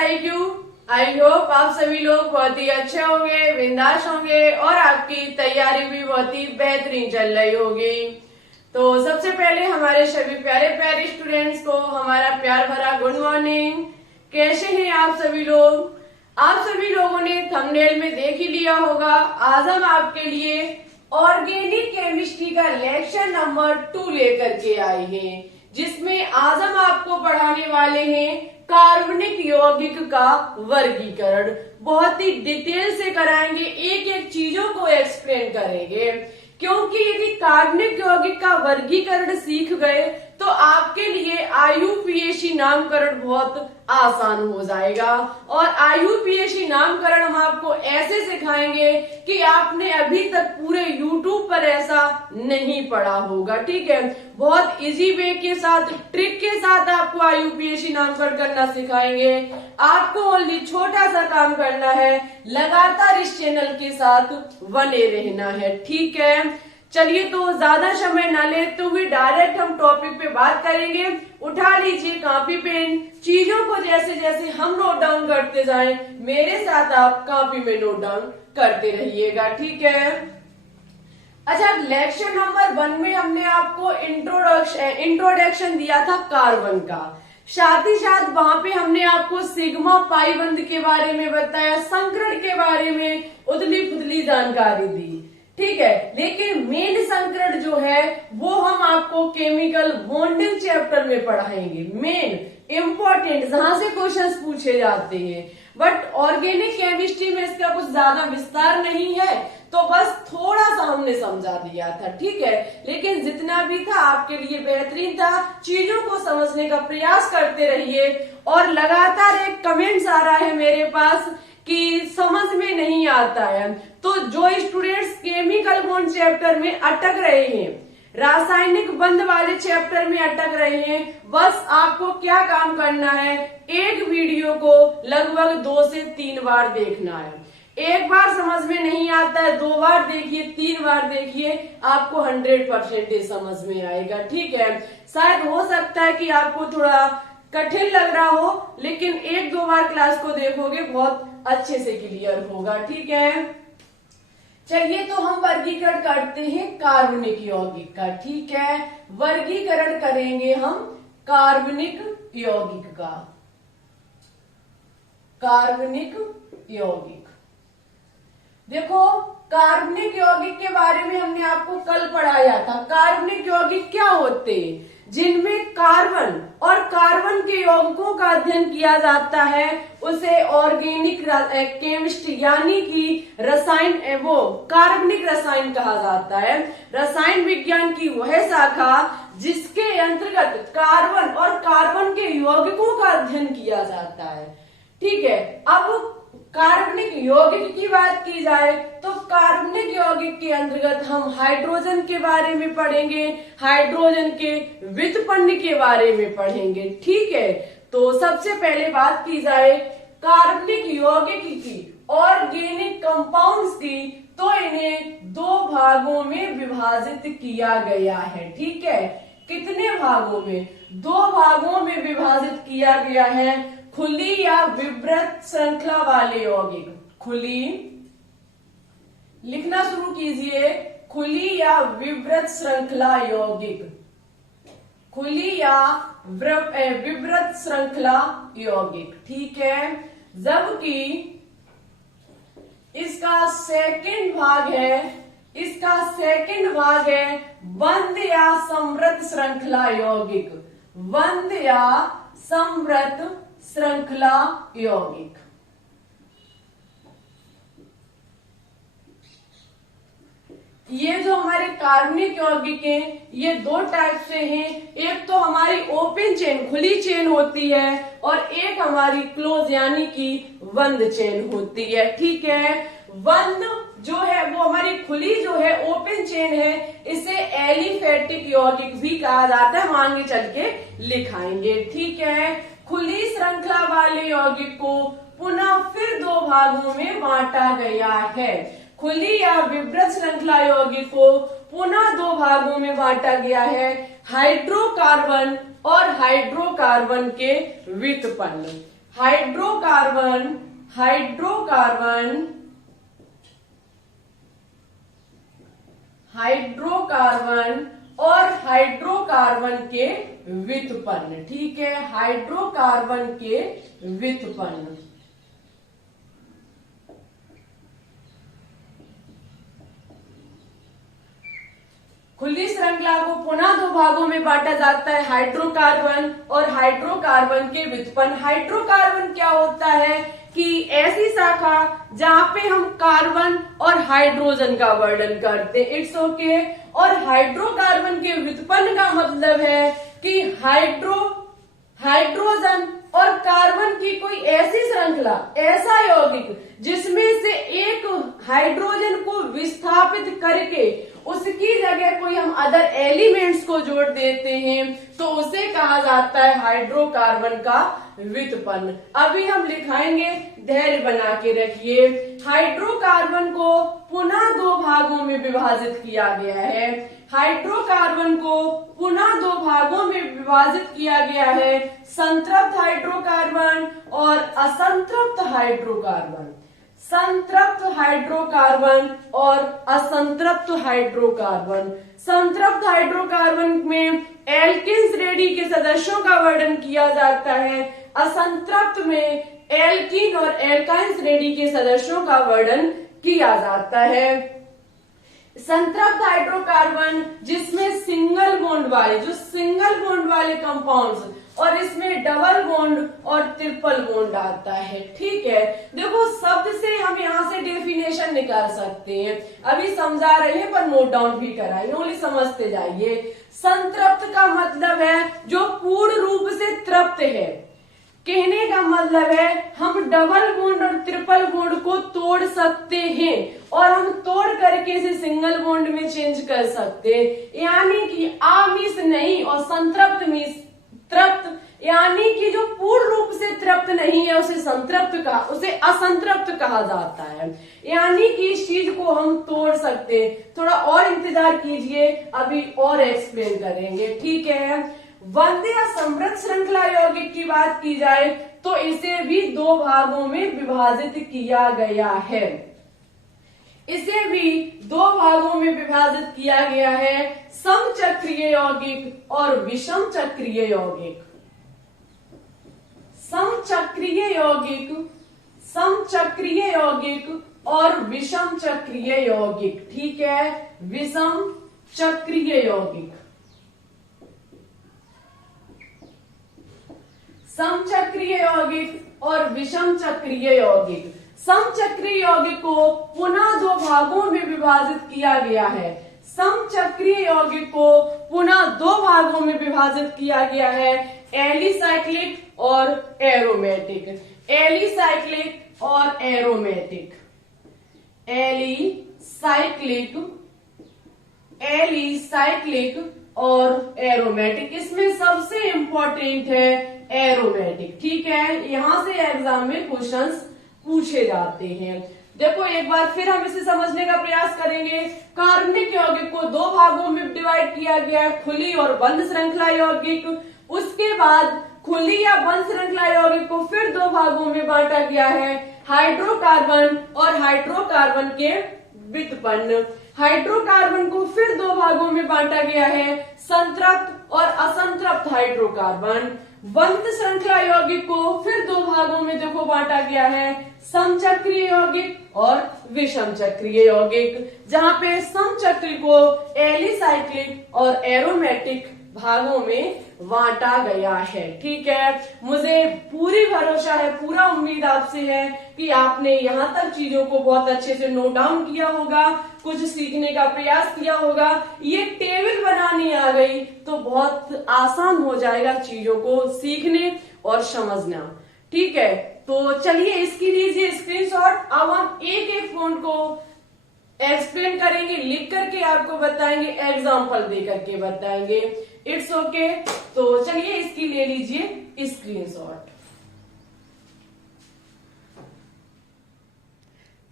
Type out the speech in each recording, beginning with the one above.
IQ। I hope आप सभी लोग बहुत ही अच्छे होंगे, बिंदास होंगे और आपकी तैयारी भी बहुत ही बेहतरीन चल रही होगी। तो सबसे पहले हमारे सभी प्यारे प्यारे स्टूडेंट्स को हमारा प्यार भरा गुड मॉर्निंग। कैसे हैं आप सभी लोग? आप सभी लोगों ने थंबनेल में देख ही लिया होगा, आज हम आपके लिए ऑर्गेनिक केमिस्ट्री का लेक्चर नंबर 2 लेकर के आए हैं, जिसमें आज हम आपको पढ़ाने वाले हैं कार्बनिक यौगिक का वर्गीकरण। बहुत ही डिटेल से कराएंगे, एक एक चीजों को एक्सप्लेन करेंगे, क्योंकि यदि कार्बनिक यौगिक का वर्गीकरण सीख गए तो आपके लिए IUPAC नामकरण बहुत आसान हो जाएगा। और IUPAC नामकरण हम आपको ऐसे सिखाएंगे कि आपने अभी तक पूरे YouTube पर ऐसा नहीं पढ़ा होगा। ठीक है, बहुत इजी वे के साथ, ट्रिक के साथ आपको IUPAC नामकरण करना सिखाएंगे। आपको ओनली छोटा सा काम करना है, लगातार इस चैनल के साथ बने रहना है। ठीक है, चलिए तो ज्यादा समय ना लेते हुए डायरेक्ट हम टॉपिक पे बात करेंगे। उठा लीजिए कॉपी पेन, चीजों को जैसे जैसे हम नोट डाउन करते जाएं, मेरे साथ आप कॉपी में नोट डाउन करते रहिएगा। ठीक है, अच्छा, लेक्चर नंबर 1 में हमने आपको इंट्रोडक्शन दिया था कार्बन का, साथ ही साथ वहां पे हमने आपको सिग्मा पाई बंध के बारे में बताया, संकरण के बारे में उथली पुथली जानकारी दी। ठीक है, लेकिन मेन संकरण जो है वो हम आपको केमिकल बॉन्डिंग चैप्टर में पढ़ाएंगे। मेन इम्पोर्टेंट, जहां से क्वेश्चंस पूछे जाते हैं। बट ऑर्गेनिक केमिस्ट्री में इसका कुछ ज्यादा विस्तार नहीं है, तो बस थोड़ा सा हमने समझा दिया था। ठीक है, लेकिन जितना भी था आपके लिए बेहतरीन था। चीजों को समझने का प्रयास करते रहिए। और लगातार एक कमेंट्स आ रहा है मेरे पास कि समझ में नहीं आता है, तो जो स्टूडेंट्स केमिकल बॉन्ड चैप्टर में अटक रहे हैं, रासायनिक बंध वाले चैप्टर में अटक रहे हैं, बस आपको क्या काम करना है, एक वीडियो को लगभग 2 से 3 बार देखना है। एक बार समझ में नहीं आता है, 2 बार देखिए, 3 बार देखिए, आपको 100% समझ में आएगा। ठीक है, शायद हो सकता है कि आपको थोड़ा कठिन लग रहा हो, लेकिन 1-2 बार क्लास को देखोगे बहुत अच्छे से क्लियर होगा। ठीक है, चलिए तो हम वर्गीकरण करते हैं कार्बनिक यौगिक का। ठीक है, वर्गीकरण करेंगे हम कार्बनिक यौगिक का। कार्बनिक यौगिक, देखो कार्बनिक यौगिक के बारे में हमने आपको कल पढ़ाया था। कार्बनिक यौगिक क्या होते हैं? जिनमें कार्बन और कार्बन के यौगिकों का अध्ययन किया जाता है, उसे ऑर्गेनिक केमिस्ट्री यानी कि रसायन, वो कार्बनिक रसायन कहा जाता है। रसायन विज्ञान की वह शाखा जिसके अंतर्गत कार्बन और कार्बन के यौगिकों का अध्ययन किया जाता है। ठीक है, अब कार्बनिक यौगिक की बात की जाए तो कार्बनिक यौगिक के अंतर्गत हम हाइड्रोजन के बारे में पढ़ेंगे, हाइड्रोजन के व्युत्पन्न के बारे में पढ़ेंगे। ठीक है, तो सबसे पहले बात की जाए कार्बनिक यौगिक की, ऑर्गेनिक कंपाउंड्स की, तो इन्हें 2 भागों में विभाजित किया गया है। ठीक है, कितने भागों में? 2 भागों में विभाजित किया गया है। खुली या विवृत श्रृंखला वाले यौगिक, खुली, लिखना शुरू कीजिए, खुली या विवृत श्रृंखला यौगिक, खुली या विवृत श्रृंखला यौगिक। ठीक है, जबकि इसका सेकंड भाग है बंध या समृत श्रृंखला यौगिक, बंध या समृत श्रृंखला यौगिक। ये जो हमारे कार्बनिक यौगिक हैं, ये 2 टाइप से हैं। एक तो हमारी ओपन चेन, खुली चेन होती है, और एक हमारी क्लोज यानी कि बंद चेन होती है। ठीक है, बंद जो है वो हमारी खुली जो है ओपन चेन है, इसे एलिफेटिक यौगिक भी कहा जाता है, हम आगे चल के लिखाएंगे। ठीक है, खुली श्रृंखला वाले यौगिक को पुनः फिर 2 भागों में बांटा गया है। खुली या विवृत श्रृंखला यौगिक को पुनः 2 भागों में बांटा गया है, हाइड्रोकार्बन और हाइड्रोकार्बन के व्युत्पन्न। हाइड्रोकार्बन हाइड्रोकार्बन हाइड्रोकार्बन और हाइड्रोकार्बन के व्युत्पन्न। ठीक है, हाइड्रोकार्बन के व्युत्पन्न। खुली श्रृंखला को पुनः दो भागों में बांटा जाता है, हाइड्रोकार्बन और हाइड्रोकार्बन के व्युत्पन्न। हाइड्रोकार्बन क्या होता है कि ऐसी शाखा जहां पे हम कार्बन और हाइड्रोजन का वर्णन करते हैं, इट्स ओके। और हाइड्रोकार्बन के व्युत्पन्न का मतलब है कि हाइड्रोजन और कार्बन की कोई ऐसी श्रृंखला, ऐसा यौगिक जिसमें से एक हाइड्रोजन को विस्थापित करके उसकी जगह कोई हम अदर एलिमेंट्स को जोड़ देते हैं, तो उसे कहा जाता है हाइड्रोकार्बन का व्युत्पन्न। अभी हम लिखाएंगे, धैर्य बना के रखिए। हाइड्रोकार्बन को पुनः दो भागों में विभाजित किया गया है। हाइड्रोकार्बन को पुनः दो भागों में विभाजित किया गया है, संतृप्त हाइड्रोकार्बन और असंतृप्त हाइड्रोकार्बन। संतृप्त हाइड्रोकार्बन और असंतृप्त हाइड्रोकार्बन। संतृप्त हाइड्रोकार्बन में एल्किन श्रेणी के सदस्यों का वर्णन किया जाता है, असंतृप्त में एल्किन और एल्काइन श्रेणी के सदस्यों का वर्णन किया जाता है। संतृप्त हाइड्रोकार्बन जिसमें सिंगल बॉन्ड वाले, जो सिंगल बॉन्ड वाले कंपाउंड्स, और इसमें डबल बॉन्ड और ट्रिपल बॉन्ड आता है। ठीक है, देखो शब्द से हम यहाँ से डेफिनेशन निकाल सकते हैं, अभी समझा रहे हैं पर नोट डाउन भी कराएंगे, ओनली समझते जाइए। संतृप्त का मतलब है जो पूर्ण रूप से तृप्त है। कहने का मतलब है हम डबल बॉन्ड और ट्रिपल बॉन्ड को तोड़ सकते हैं और हम तोड़ करके इसे सिंगल बॉन्ड में चेंज कर सकते हैं। यानी कि आमिष नहीं और संतृप्त मीन्स तृप्त, यानी कि जो पूर्ण रूप से तृप्त नहीं है उसे उसे असंतृप्त कहा जाता है। यानी कि इस चीज को हम तोड़ सकते हैं। थोड़ा और इंतजार कीजिए, अभी और एक्सप्लेन करेंगे। ठीक है, वंध्य या समृद्ध श्रृंखला यौगिक की बात की जाए तो इसे भी दो भागों में विभाजित किया गया है। इसे भी दो भागों में विभाजित किया गया है, समचक्रीय यौगिक और विषम चक्रीय यौगिक। समचक्रीय यौगिक, समचक्रीय यौगिक और विषम चक्रीय यौगिक। ठीक है, विषम चक्रीय यौगिक। समचक्रीय यौगिक और विषम चक्रीय यौगिक। समचक्रीय यौगिक को पुनः दो भागों में विभाजित किया गया है। समचक्रीय यौगिक को पुनः दो भागों में विभाजित किया गया है, एलिसाइक्लिक और एरोमेटिक। एलिसाइक्लिक और एरोमेटिक। एलिसाइक्लिक, एलिसाइक्लिक और एरोमेटिक। इसमें सबसे इंपॉर्टेंट है एरोमेटिक। ठीक है, यहां से एग्जाम में क्वेश्चंस पूछे जाते हैं। देखो एक बार फिर हम इसे समझने का प्रयास करेंगे। कार्बनिक यौगिक को दो भागों में डिवाइड किया गया है, खुली और बंद श्रृंखला यौगिक। उसके बाद खुली या बंद श्रृंखला यौगिक को फिर दो भागों में बांटा गया है, हाइड्रोकार्बन और हाइड्रोकार्बन के व्युत्पन्न। हाइड्रोकार्बन को फिर दो भागों में बांटा गया है, संतृप्त और असंतृप्त हाइड्रोकार्बन। बंद श्रृंखला यौगिक को फिर दो भागों में देखो बांटा गया है, समचक्रीय यौगिक और विषम चक्रीय यौगिक, जहां पे समचक्री को एलिसाइक्लिक और एरोमेटिक भागों में बांटा गया है। ठीक है, मुझे पूरी भरोसा है, पूरा उम्मीद आपसे है कि आपने यहाँ तक चीजों को बहुत अच्छे से नोट डाउन किया होगा, कुछ सीखने का प्रयास किया होगा। ये टेबल बनानी आ गई तो बहुत आसान हो जाएगा चीजों को सीखने और समझना। ठीक है, तो चलिए इसकी लीजिए स्क्रीनशॉट। अब हम एक एक पॉइंट को एक्सप्लेन करेंगे, लिख करके आपको बताएंगे, एग्जाम्पल दे करके बताएंगे। It's okay. तो चलिए इसकी ले लीजिए स्क्रीनशॉट।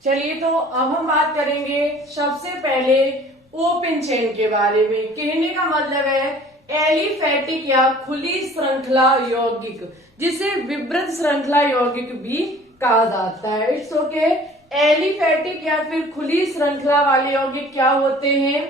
चलिए तो अब हम बात करेंगे सबसे पहले ओपन चेन के बारे में। कहने का मतलब है एलिफेटिक या खुली श्रृंखला यौगिक। जिसे विवृत श्रृंखला यौगिक भी कहा जाता है। It's okay. एलिफेटिक या फिर खुली श्रृंखला वाले यौगिक क्या होते हैं?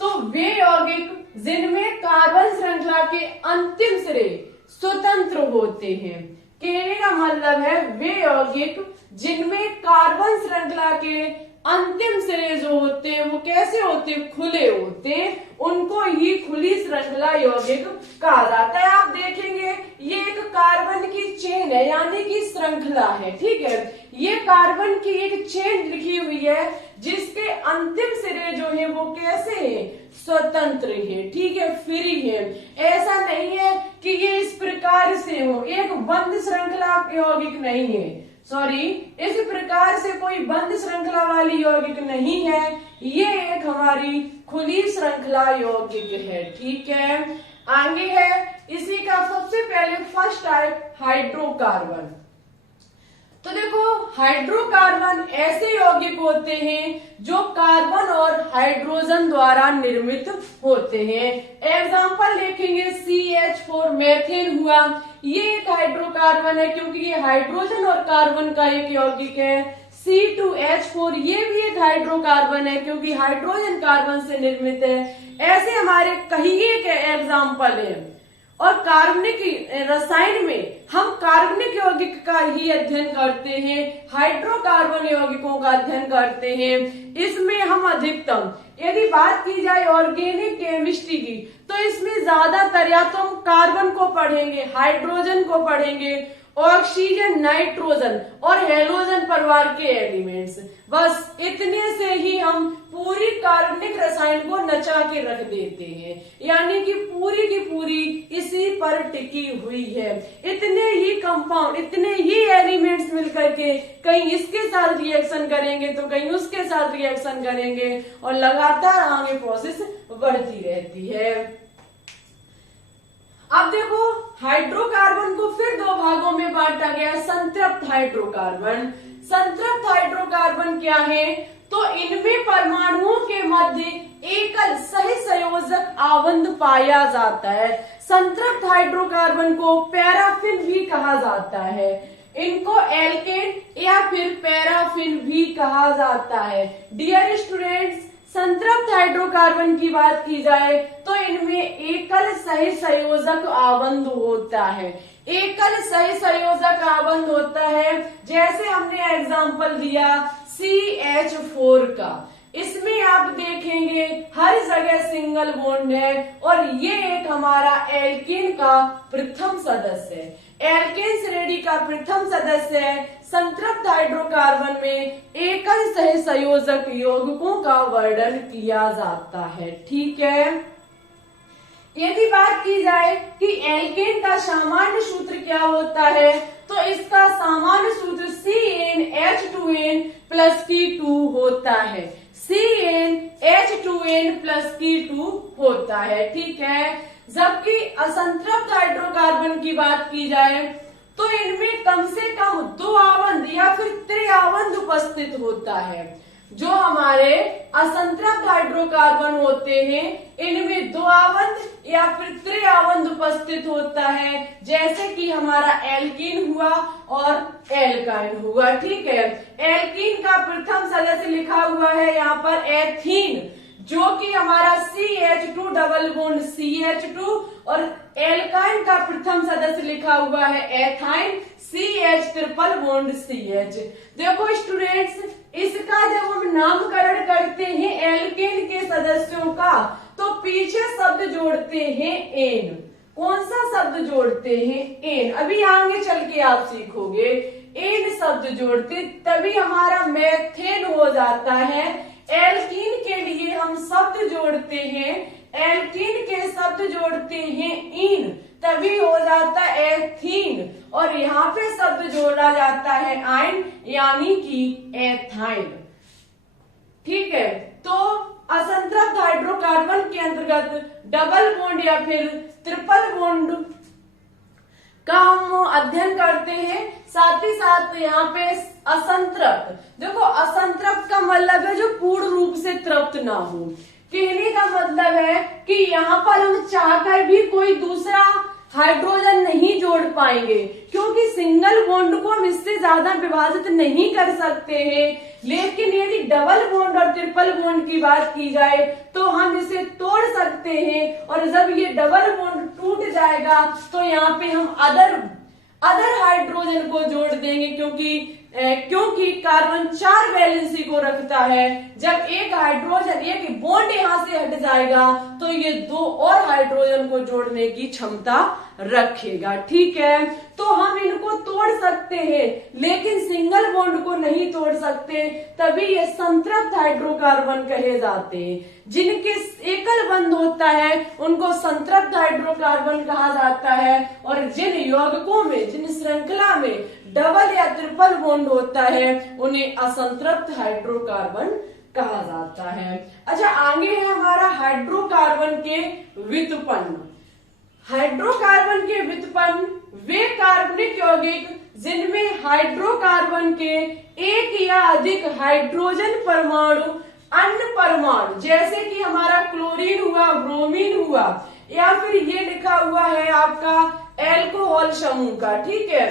तो वे यौगिक जिनमें कार्बन श्रृंखला के अंतिम सिरे स्वतंत्र होते हैं। कहने का मतलब है वे यौगिक जिनमें कार्बन श्रृंखला के अंतिम सिरे जो होते हैं वो कैसे होते हैं? खुले होते हैं, उनको ही खुली श्रृंखला यौगिक कहा जाता है। आप देखेंगे ये एक कार्बन की चेन है, यानी कि श्रृंखला है, ठीक है। ये कार्बन की एक चेन लिखी हुई है जिसके अंतिम सिरे जो है वो कैसे है? स्वतंत्र है, ठीक है, फ्री है। ऐसा नहीं है कि ये इस प्रकार से हो, एक बंद श्रृंखला यौगिक नहीं है, सॉरी, इस प्रकार से कोई बंद श्रृंखला वाली यौगिक नहीं है, ये एक हमारी खुली श्रृंखला यौगिक है, ठीक है। आगे है इसी का सबसे पहले फर्स्ट टाइप हाइड्रोकार्बन। तो देखो हाइड्रोकार्बन ऐसे यौगिक होते हैं जो कार्बन और हाइड्रोजन द्वारा निर्मित होते हैं। एग्जाम्पल देखेंगे CH4 मेथेन हुआ, ये एक हाइड्रोकार्बन है क्योंकि ये हाइड्रोजन और कार्बन का एक यौगिक है। C2H4 ये भी एक हाइड्रोकार्बन है क्योंकि हाइड्रोजन कार्बन से निर्मित है। ऐसे हमारे कई एक एग्जाम्पल है। और कार्बनिक रसायन में हम कार्बनिक यौगिक का ही अध्ययन करते हैं, हाइड्रोकार्बन यौगिकों का अध्ययन करते हैं। इसमें हम अधिकतम यदि बात की जाए ऑर्गेनिक केमिस्ट्री की तो इसमें ज्यादातर या तो हम कार्बन को पढ़ेंगे, हाइड्रोजन को पढ़ेंगे, ऑक्सीजन, नाइट्रोजन और हेलोजन परिवार के एलिमेंट्स। बस इतने से ही हम पूरी कार्बनिक रसायन को नचा के रख देते हैं, यानी कि पूरी की पूरी इसी पर टिकी हुई है। इतने ही कंपाउंड, इतने ही एलिमेंट्स मिलकर के कहीं इसके साथ रिएक्शन करेंगे तो कहीं उसके साथ रिएक्शन करेंगे और लगातार आगे प्रोसेस बढ़ती रहती है। अब देखो हाइड्रोकार्बन को फिर दो भागों में बांटा गया, संतृप्त हाइड्रोकार्बन। संतृप्त हाइड्रोकार्बन क्या है? तो इनमें परमाणुओं के मध्य एकल सह संयोजक आबंध पाया जाता है। संतृप्त हाइड्रोकार्बन को पैराफिन भी कहा जाता है, इनको एल्केन या फिर पैराफिन भी कहा जाता है। डियर स्टूडेंट्स, संतृप्त हाइड्रोकार्बन की बात की जाए तो इनमें एकल सह संयोजक आबंध होता है। एकल सह संयोजक आबंध होता है, जैसे हमने एग्जांपल दिया CH4 का। इसमें आप देखेंगे हर जगह सिंगल बॉन्ड है और ये एक हमारा एल्केन का प्रथम सदस्य है, एल्केन श्रेणी का प्रथम सदस्य है। संतृप्त हाइड्रोकार्बन में एकल सह संयोजक यौगिकों का वर्णन किया जाता है, ठीक है। यदि बात की जाए कि एल्केन का सामान्य सूत्र क्या होता है तो इसका सामान्य सूत्र CnH2n + K2 होता है। CnH2n + K2 होता है, ठीक है। जबकि असंतृप्त हाइड्रोकार्बन की बात की जाए तो इनमें कम से कम दो आबंध या फिर त्रिआबंध उपस्थित होता है। जो हमारे असंतृप्त हाइड्रोकार्बन होते हैं इनमें दो आबंध या फिर त्रिआबंध उपस्थित होता है, जैसे कि हमारा एल्कीन हुआ और एल्काइन हुआ, ठीक है। एल्कीन का प्रथम सदस्य लिखा हुआ है यहाँ पर एथीन, जो कि हमारा CH2 डबल बॉन्ड CH2, और एल्काइन का प्रथम सदस्य लिखा हुआ है ethyne CH triple bond CH। देखो स्टूडेंट्स, इसका जब हम नामकरण करते हैं एल्केन के सदस्यों का तो पीछे शब्द जोड़ते हैं एन। कौन सा शब्द जोड़ते हैं? एन। अभी आगे चल के आप सीखोगे एन शब्द जोड़ते तभी हमारा मेथेन हो जाता है। एल्कीन के लिए हम शब्द जोड़ते हैं, एल्कीन के शब्द जोड़ते हैं इन, तभी हो जाता है एथीन, और यहाँ पे शब्द जोड़ा जाता है आइन, यानी कि एथाइन, ठीक है। तो असंतृप्त हाइड्रोकार्बन के अंतर्गत डबल बॉन्ड या फिर ट्रिपल बॉन्ड का हम अध्ययन करते हैं। साथ ही साथ यहाँ पे असंतृप्त, देखो असंतृप्त का मतलब है जो पूर्ण रूप से तृप्त ना हो। कहने का मतलब है कि यहाँ पर हम चाहकर भी कोई दूसरा हाइड्रोजन नहीं जोड़ पाएंगे, क्योंकि सिंगल बॉन्ड को हम इससे ज्यादा विभाजित नहीं कर सकते हैं। लेकिन यदि डबल बॉन्ड और ट्रिपल बॉन्ड की बात की जाए तो हम इसे तोड़ सकते हैं, और जब ये डबल बॉन्ड टूट जाएगा तो यहाँ पे हम अदर हाइड्रोजन को जोड़ देंगे, क्योंकि कार्बन 4 वैलेंसी को रखता है। जब एक हाइड्रोजन, एक बॉन्ड यहाँ से हट जाएगा तो ये 2 और हाइड्रोजन को जोड़ने की क्षमता रखेगा। ठीक है, तो हम इनको तोड़ सकते हैं लेकिन सिंगल बॉन्ड को नहीं तोड़ सकते, तभी ये संतृप्त हाइड्रोकार्बन कहे जाते हैं। जिनके एकल बंध होता है उनको संतृप्त हाइड्रोकार्बन कहा जाता है, और जिन यौगिकों में, जिन श्रृंखला में डबल या ट्रिपल बॉन्ड होता है उन्हें असंतृप्त हाइड्रोकार्बन कहा जाता है। अच्छा, आगे है हमारा हाइड्रोकार्बन के व्युत्पन्न। हाइड्रोकार्बन के व्युत्पन्न वे कार्बनिक यौगिक जिनमें हाइड्रोकार्बन के एक या अधिक हाइड्रोजन परमाणु अन्य परमाणु, जैसे कि हमारा क्लोरीन हुआ, ब्रोमीन हुआ, या फिर ये लिखा हुआ है आपका एल्कोहल समूह का, ठीक है,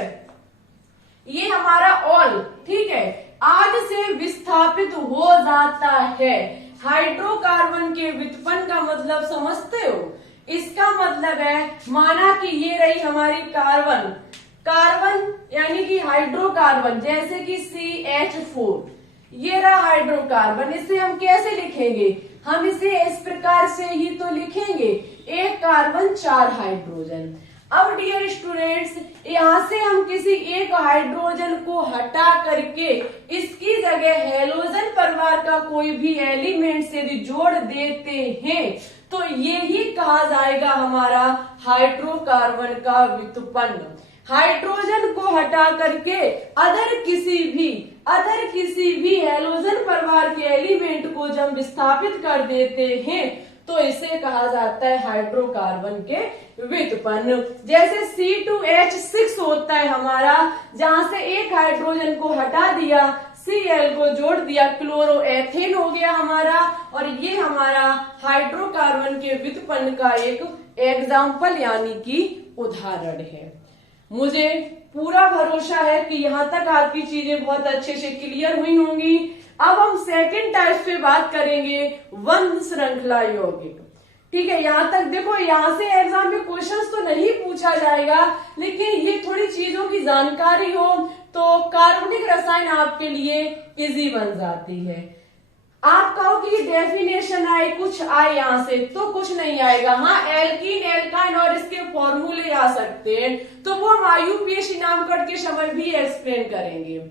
ये हमारा ऑल, ठीक है, आज से विस्थापित हो जाता है। हाइड्रोकार्बन के व्युत्पन्न का मतलब समझते हो? इसका मतलब है, माना कि ये रही हमारी कार्बन यानी कि हाइड्रोकार्बन, जैसे कि CH4, ये रहा हाइड्रोकार्बन। इसे हम कैसे लिखेंगे? हम इसे इस प्रकार से ही तो लिखेंगे, एक कार्बन 4 हाइड्रोजन। अब डियर स्टूडेंट्स, यहाँ से हम किसी एक हाइड्रोजन को हटा करके इसकी जगह हैलोजन परिवार का कोई भी एलिमेंट से यदि जोड़ देते हैं तो ये ही कहा जाएगा हमारा हाइड्रोकार्बन का व्युत्पन्न। हाइड्रोजन को हटा करके अदर किसी भी हैलोजन परिवार के एलिमेंट को जब विस्थापित कर देते हैं तो इसे कहा जाता है हाइड्रोकार्बन के व्युत्पन्न। जैसे C2H6 होता है हमारा, जहां से एक हाइड्रोजन को हटा दिया, Cl को जोड़ दिया, क्लोरोएथेन हो गया हमारा, और ये हमारा हाइड्रोकार्बन के व्युत्पन्न का एक एग्जाम्पल यानी कि उदाहरण है। मुझे पूरा भरोसा है कि यहाँ तक आपकी चीजें बहुत अच्छे से क्लियर हुई होंगी। अब हम सेकंड टाइप पे बात करेंगे, बंध श्रृंखला यौगिक। ठीक है, यहाँ तक देखो, यहाँ से एग्जाम में क्वेश्चंस तो नहीं पूछा जाएगा, लेकिन ये थोड़ी चीजों की जानकारी हो तो कार्बनिक रसायन आपके लिए इजी बन जाती है। आप कहो कि डेफिनेशन आए, कुछ आए यहाँ से, तो कुछ नहीं आएगा। हाँ, एल्कीन, एल्काइन और इसके फॉर्मूले आ सकते हैं, तो वो हम IUPAC नामकरण के समय भी एक्सप्लेन करेंगे।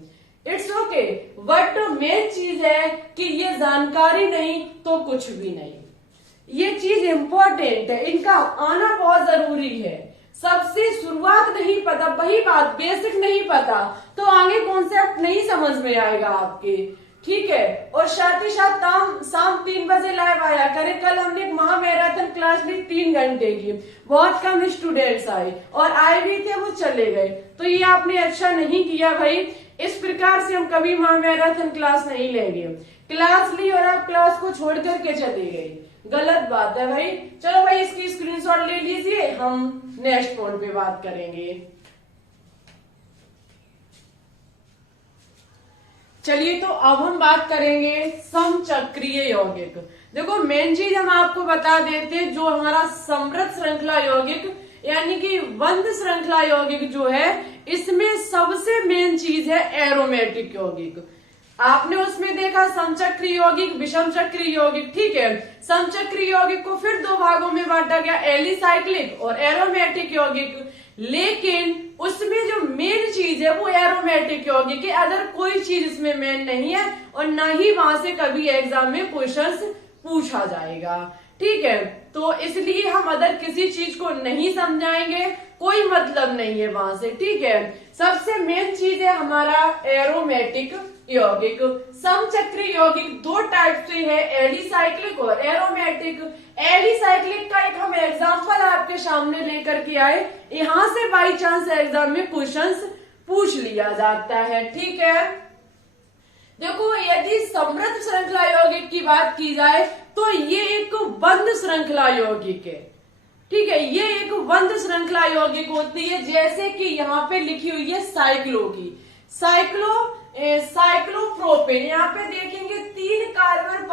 इट्स ओके, बट मेन चीज है कि ये जानकारी नहीं तो कुछ भी नहीं। ये चीज इम्पोर्टेंट है, इनका आना बहुत जरूरी है। सबसे शुरुआत नहीं पता, वही बात, बेसिक नहीं पता तो आगे कॉन्सेप्ट नहीं समझ में आएगा आपके। ठीक है, और साथ ही साथ शाम 3 बजे लाइव आया करें। कल हमने एक महामैराथन क्लास ली 3 घंटे की, बहुत कम स्टूडेंट्स आए, और आए भी थे वो चले गए, तो ये आपने अच्छा नहीं किया भाई। इस प्रकार से हम कभी महामैराथन क्लास नहीं लेंगे। क्लास ली और आप क्लास को छोड़ करके चले गए, गलत बात है भाई। चलो भाई, इसकी स्क्रीनशॉट ले लीजिए, हम नेक्स्ट पॉइंट पे बात करेंगे। चलिए, तो अब हम बात करेंगे समचक्रीय यौगिक। देखो, मेन चीज हम आपको बता देते हैं, जो हमारा समृद्ध श्रृंखला यौगिक यानी कि बंध श्रृंखला यौगिक जो है, इसमें सबसे मेन चीज है एरोमेटिक यौगिक। आपने उसमें देखा समचक्रीय यौगिक, विषम चक्रीय यौगिक, ठीक है। समचक्रीय यौगिक को फिर 2 भागों में बांटा गया, एलिसाइक्लिक और एरोमेटिक यौगिक। लेकिन उसमें जो मेन चीज है वो एरोमेटिक यौगिक है, अदर कोई चीज इसमें मेन नहीं है, और न ही वहां से कभी एग्जाम में क्वेश्चंस पूछा जाएगा। ठीक है, तो इसलिए हम अदर किसी चीज को नहीं समझाएंगे, कोई मतलब नहीं है वहां से। ठीक है, सबसे मेन चीज है हमारा एरोमेटिक यौगिक। समचक्रीय यौगिक 2 टाइप से है, एलिसाइक्लिक और एरोमेटिक। एलिसाइक्लिक का एक हम एग्जांपल आपके सामने लेकर के आए, यहाँ से बाई चांस एग्जाम में क्वेश्चंस पूछ लिया जाता है। ठीक है, देखो, यदि समृद्ध श्रृंखला यौगिक की बात की जाए तो ये एक बंध श्रृंखला यौगिक है। ठीक है, ये एक बंद श्रृंखला यौगिक होती है, जैसे कि यहाँ पे लिखी हुई है साइक्लो की, साइक्लोप्रोपेन। यहाँ पे देखेंगे 3 कार्बन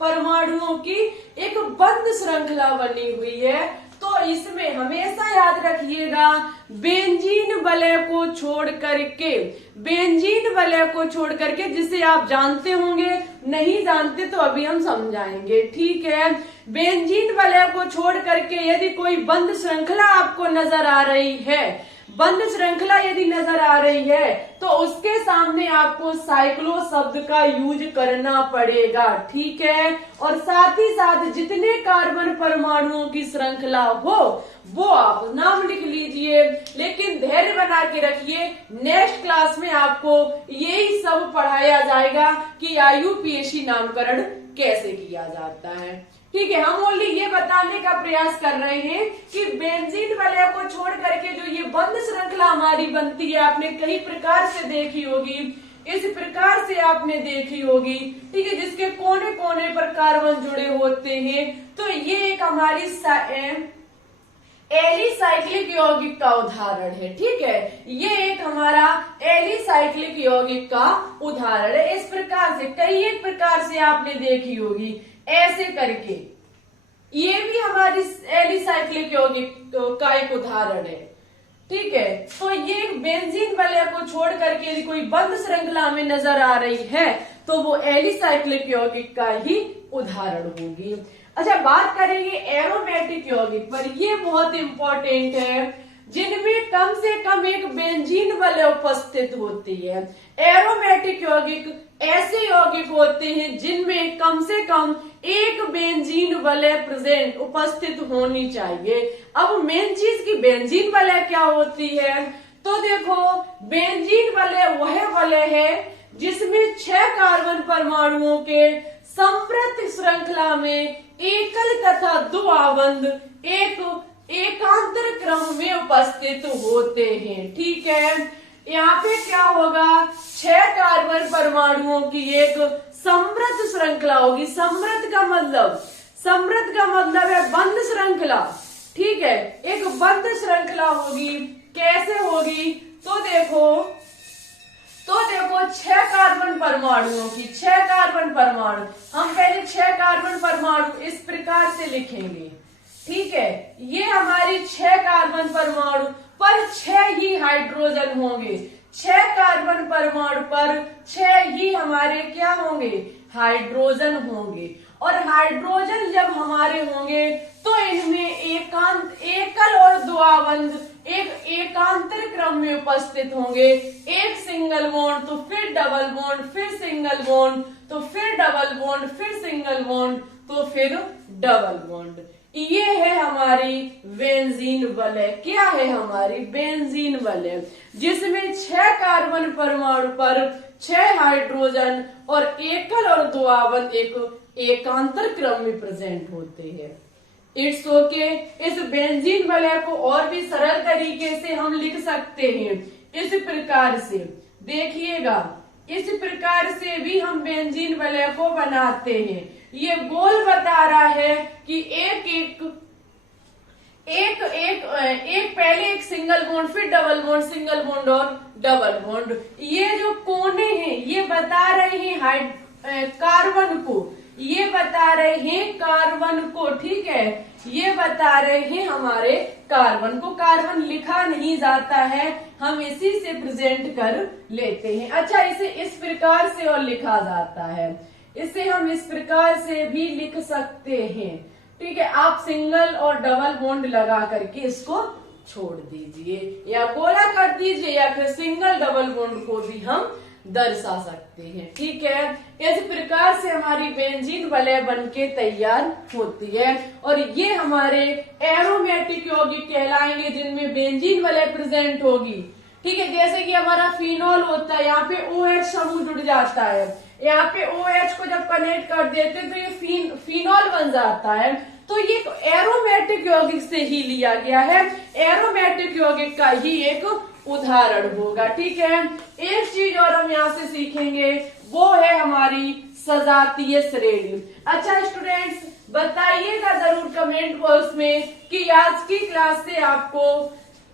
परमाणुओं की एक बंद श्रृंखला बनी हुई है। तो इसमें हमेशा याद रखिएगा, बेंजीन वलय को छोड़ करके, जिसे आप जानते होंगे, नहीं जानते तो अभी हम समझाएंगे, ठीक है। बेंजीन वलय को छोड़ करके यदि कोई बंद श्रृंखला आपको नजर आ रही है, बंद श्रृंखला यदि नजर आ रही है, तो उसके सामने आपको साइक्लो शब्द का यूज करना पड़ेगा, ठीक है। और साथ ही साथ जितने कार्बन परमाणुओं की श्रृंखला हो वो आप नाम लिख लीजिए, लेकिन धैर्य बना के रखिए, नेक्स्ट क्लास में आपको यही सब पढ़ाया जाएगा कि IUPAC नामकरण कैसे किया जाता है, ठीक है। हम ओनली ये बताने का प्रयास कर रहे हैं कि बेंजीन वलय को छोड़ करके जो ये बंद श्रृंखला हमारी बनती है, आपने कई प्रकार से देखी होगी, इस प्रकार से आपने देखी होगी, ठीक है, जिसके कोने कोने पर कार्बन जुड़े होते हैं। तो ये एक हमारी एलिसाइक्लिक यौगिक का उदाहरण है, ठीक है। ये एक हमारा एलिसाइक्लिक यौगिक का उदाहरण है। इस प्रकार से कई एक प्रकार से आपने देखी होगी, ऐसे करके ये भी हमारी एलिसाइक्लिक यौगिक का एक उदाहरण है, ठीक है। तो ये बेंजीन वलय को छोड़ करके यदि कोई बंद श्रृंखला में नजर आ रही है तो वो एलिसाइक्लिक यौगिक का ही उदाहरण होगी। अच्छा, बात करेंगे एरोमेटिक यौगिक पर। ये बहुत इंपॉर्टेंट है, जिनमें कम से कम एक बेंजीन वलय उपस्थित होती है। एरोमेटिक यौगिक ऐसे यौगिक होते हैं जिनमें कम से कम एक बेंजीन वलय प्रेजेंट उपस्थित होनी चाहिए। अब मेन चीज की बेंजीन वलय क्या होती है, तो देखो, बेंजीन वलय वह वलय है जिसमें 6 कार्बन परमाणुओं के संप्रत श्रृंखला में एकल तथा 2 आबंध एक एकांतर क्रम में उपस्थित होते हैं, ठीक है। यहाँ पे क्या होगा, 6 कार्बन परमाणुओं की एक समृद्ध श्रृंखला होगी। समृद्ध का मतलब है बंद श्रृंखला, ठीक है। एक बंद श्रृंखला होगी, कैसे होगी, तो देखो 6 कार्बन परमाणुओं की 6 कार्बन परमाणु, हम पहले 6 कार्बन परमाणु इस प्रकार से लिखेंगे, ठीक है। ये हमारी 6 कार्बन परमाणु पर 6 ही हाइड्रोजन होंगे। 6 कार्बन परमाणु पर 6 ही हमारे क्या होंगे, हाइड्रोजन होंगे। और हाइड्रोजन जब हमारे होंगे तो इनमें एकल और 2 आबंध एक एकांतर क्रम में उपस्थित होंगे। एक सिंगल बॉन्ड तो फिर डबल बॉन्ड, फिर सिंगल बॉन्ड तो फिर डबल बॉन्ड, फिर सिंगल बॉन्ड तो फिर डबल बॉन्ड। ये है हमारी बेंजीन वलय। क्या है हमारी बेंजीन वलय, जिसमें 6 कार्बन परमाणु पर 6 हाइड्रोजन और एकल और 2 आबंध एक एकांतर क्रम में प्रेजेंट होते हैं। It's okay. इस बेंजीन वलय को और भी सरल तरीके से हम लिख सकते हैं, इस प्रकार से देखिएगा, इस प्रकार से भी हम बेंजीन वलय को बनाते हैं। ये गोल बता रहा है कि एक पहले एक सिंगल बॉन्ड, फिर डबल बॉन्ड, सिंगल बॉन्ड और डबल बॉन्ड। ये जो कोने हैं ये बता रहे हैं कार्बन को, ये बता रहे हैं कार्बन को, ठीक है। ये बता रहे हैं हमारे कार्बन को। कार्बन लिखा नहीं जाता है, हम इसी से प्रेजेंट कर लेते हैं। अच्छा, इसे इस प्रकार से और लिखा जाता है, इसे हम इस प्रकार से भी लिख सकते हैं, ठीक है। आप सिंगल और डबल बॉन्ड लगा करके इसको छोड़ दीजिए, या गोला कर दीजिए, या फिर सिंगल डबल बॉन्ड को भी हम दर्शा सकते हैं, ठीक है। इस प्रकार से हमारी बेंजीन वलय बनके तैयार होती है। और ये हमारे एरोमेटिक यौगिक कहलाएंगे जिनमें बेंजीन वलय प्रेजेंट होगी, ठीक है। जैसे कि हमारा फिनॉल होता है, यहाँ पे OH समूह जुड़ जाता है, यहाँ पे OH को जब कनेक्ट कर देते हैं तो ये फिनॉल बन जाता है। तो ये एरोमेटिक यौगिक से ही लिया गया है, एरोमेटिक यौगिक का ही एक उदाहरण होगा, ठीक है। एक चीज और हम यहाँ से सीखेंगे, वो है हमारी सजातीय श्रेणी। अच्छा स्टूडेंट्स, बताइएगा जरूर कमेंट बॉक्स में कि आज की क्लास से आपको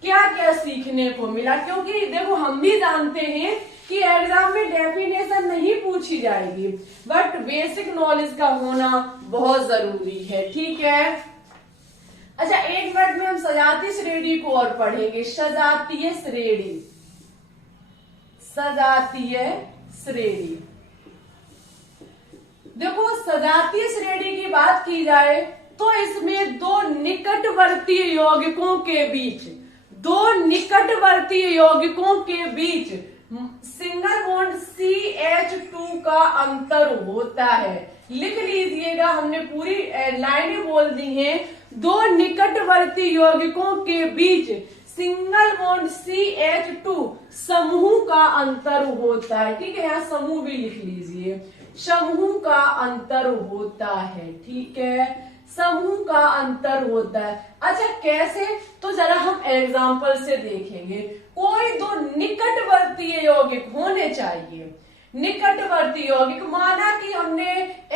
क्या क्या सीखने को मिला। क्योंकि देखो हम भी जानते हैं कि एग्जाम में डेफिनेशन नहीं पूछी जाएगी, बट बेसिक नॉलेज का होना बहुत जरूरी है। ठीक है, अच्छा एक मिनट में हम सजातीय श्रेणी को और पढ़ेंगे। सजातीय श्रेणी, सजातीय श्रेणी। देखो सजातीय श्रेणी की बात की जाए तो इसमें दो निकटवर्ती यौगिकों के बीच, दो निकटवर्ती यौगिकों के बीच सिंगल बॉन्ड CH2 का अंतर होता है। लिख लीजिएगा, हमने पूरी लाइनें बोल दी हैं। दो निकटवर्ती यौगिकों के बीच सिंगल बॉन्ड CH2 समूह का अंतर होता है। ठीक है, यहाँ समूह भी लिख लीजिए, समूह का अंतर होता है। ठीक है, समूह का अंतर होता है। अच्छा कैसे, तो जरा हम एग्जाम्पल से देखेंगे। कोई दो निकटवर्ती यौगिक होने चाहिए। निकटवर्ती यौगिक, माना कि हमने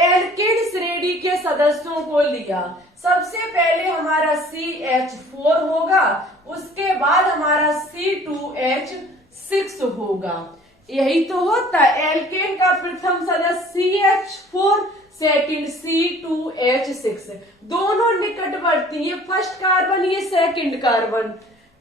एल्केन श्रेणी के सदस्यों को लिया। सबसे पहले हमारा CH4 होगा, उसके बाद हमारा C2H6 होगा। यही तो होता है, एल्केन का प्रथम सदस्य CH4, सेकंड C2H6, दोनों निकटवर्ती। ये फर्स्ट कार्बन, ये सेकंड कार्बन।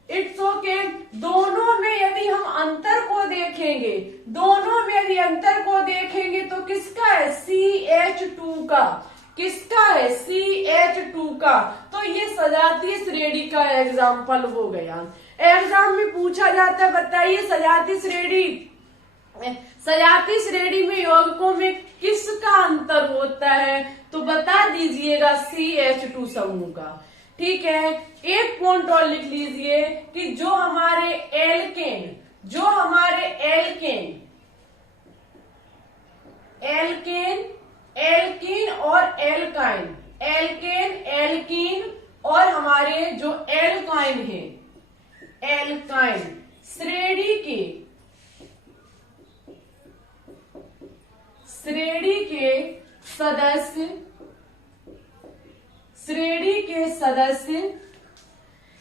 It's okay. दोनों में यदि हम अंतर को देखेंगे, दोनों में यदि अंतर को देखेंगे तो किसका है? CH2 का। किसका है? CH2 का। तो ये सजातीय श्रेणी का एग्जाम्पल हो गया। एग्जाम में पूछा जाता है, बताइए सजातीय श्रेणी, सजातीय श्रेणी में यौगिकों में किसका अंतर होता है? तो बता दीजिएगा CH2 समूह का। ठीक है, एक पॉइंट और लिख लीजिए कि जो हमारे एल्केन, जो हमारे एल्केन, एल्केन, एल्कीन और एल्काइन, एल्केन, एल्कीन और हमारे जो एल्काइन है, एल्काइन श्रेणी के, श्रेणी के सदस्य, श्रेणी के सदस्य,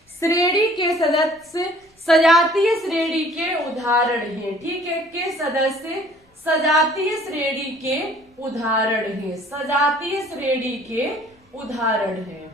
श्रेणी के सदस्य सजातीय श्रेणी के उदाहरण हैं। ठीक है, के सदस्य सजातीय श्रेणी के उदाहरण हैं, सजातीय श्रेणी के उदाहरण हैं।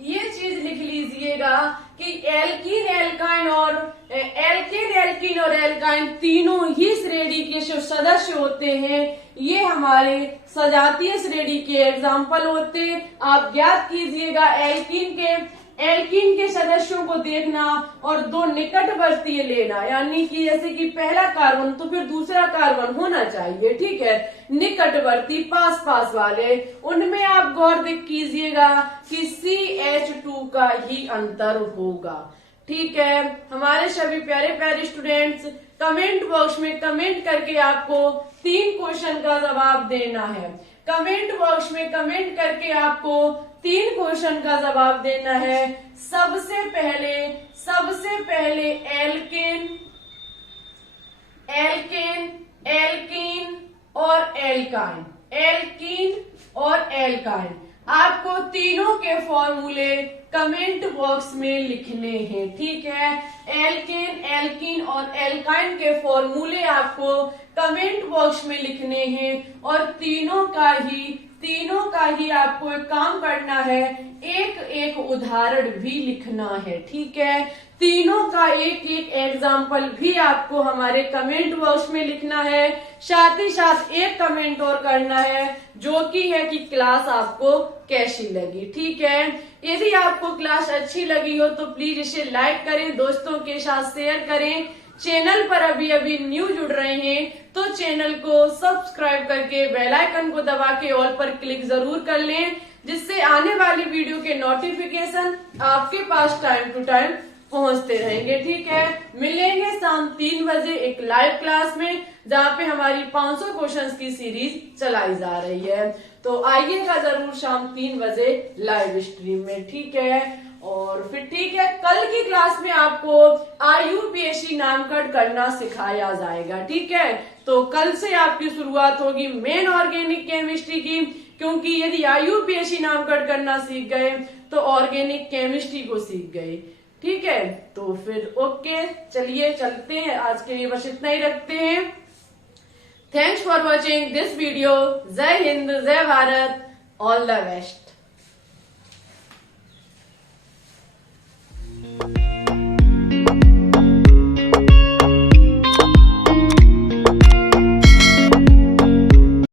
ये चीज लिख लीजिएगा कि एल्कीन, एल्काइन और एल्केन, एल्कीन और एल्काइन तीनों ही श्रेणी के जो सदस्य होते हैं, ये हमारे सजातीय श्रेणी के एग्जाम्पल होते हैं। आप ज्ञात कीजिएगा एल्कीन के सदस्यों को देखना और दो निकटवर्तीय लेना, यानी कि जैसे कि पहला कार्बन तो फिर दूसरा कार्बन होना चाहिए। ठीक है, निकटवर्ती पास पास वाले, उनमें आप गौर कीजिएगा कि CH2 का ही अंतर होगा। ठीक है, हमारे सभी प्यारे प्यारे स्टूडेंट्स, कमेंट बॉक्स में कमेंट करके आपको 3 क्वेश्चन का जवाब देना है। कमेंट बॉक्स में कमेंट करके आपको 3 क्वेश्चन का जवाब देना है। सबसे पहले एल्केन, एल्केन, एल्कीन और एल्काइन, एल्कीन और एल्काइन, आपको तीनों के फॉर्मूले कमेंट बॉक्स में लिखने हैं। ठीक है, एल्केन, एल्कीन और एल्काइन के फॉर्मूले आपको कमेंट बॉक्स में लिखने हैं और तीनों का ही आपको एक काम करना है, एक एक उदाहरण भी लिखना है। ठीक है, तीनों का एक एक एग्जाम्पल भी आपको हमारे कमेंट बॉक्स में लिखना है। साथ ही साथ एक कमेंट और करना है, जो कि है कि क्लास आपको कैसी लगी। ठीक है, यदि आपको क्लास अच्छी लगी हो तो प्लीज इसे लाइक करें, दोस्तों के साथ शेयर करें। चैनल पर अभी न्यू जुड़ रहे हैं तो चैनल को सब्सक्राइब करके बेल आइकन को दबा के ऑल पर क्लिक जरूर कर लें, जिससे आने वाली वीडियो के नोटिफिकेशन आपके पास टाइम टू टाइम पहुंचते रहेंगे। ठीक है, मिलेंगे शाम 3 बजे एक लाइव क्लास में, जहाँ पे हमारी 500 क्वेश्चंस की सीरीज चलाई जा रही है। तो आइएगा जरूर शाम 3 बजे लाइव स्ट्रीम में। ठीक है, और फिर ठीक है, कल की क्लास में आपको IUP IUPAC नामकरण करना सिखाया जाएगा। ठीक है, तो कल से आपकी शुरुआत होगी मेन ऑर्गेनिक केमिस्ट्री की, क्योंकि यदि IUPAC नामकरण करना सीख गए तो ऑर्गेनिक केमिस्ट्री को सीख गए। ठीक है, तो फिर ओके, चलिए चलते हैं। आज के लिए बस इतना ही रखते हैं। Thanks for watching this video. जय हिंद, जय भारत, ऑल द बेस्ट।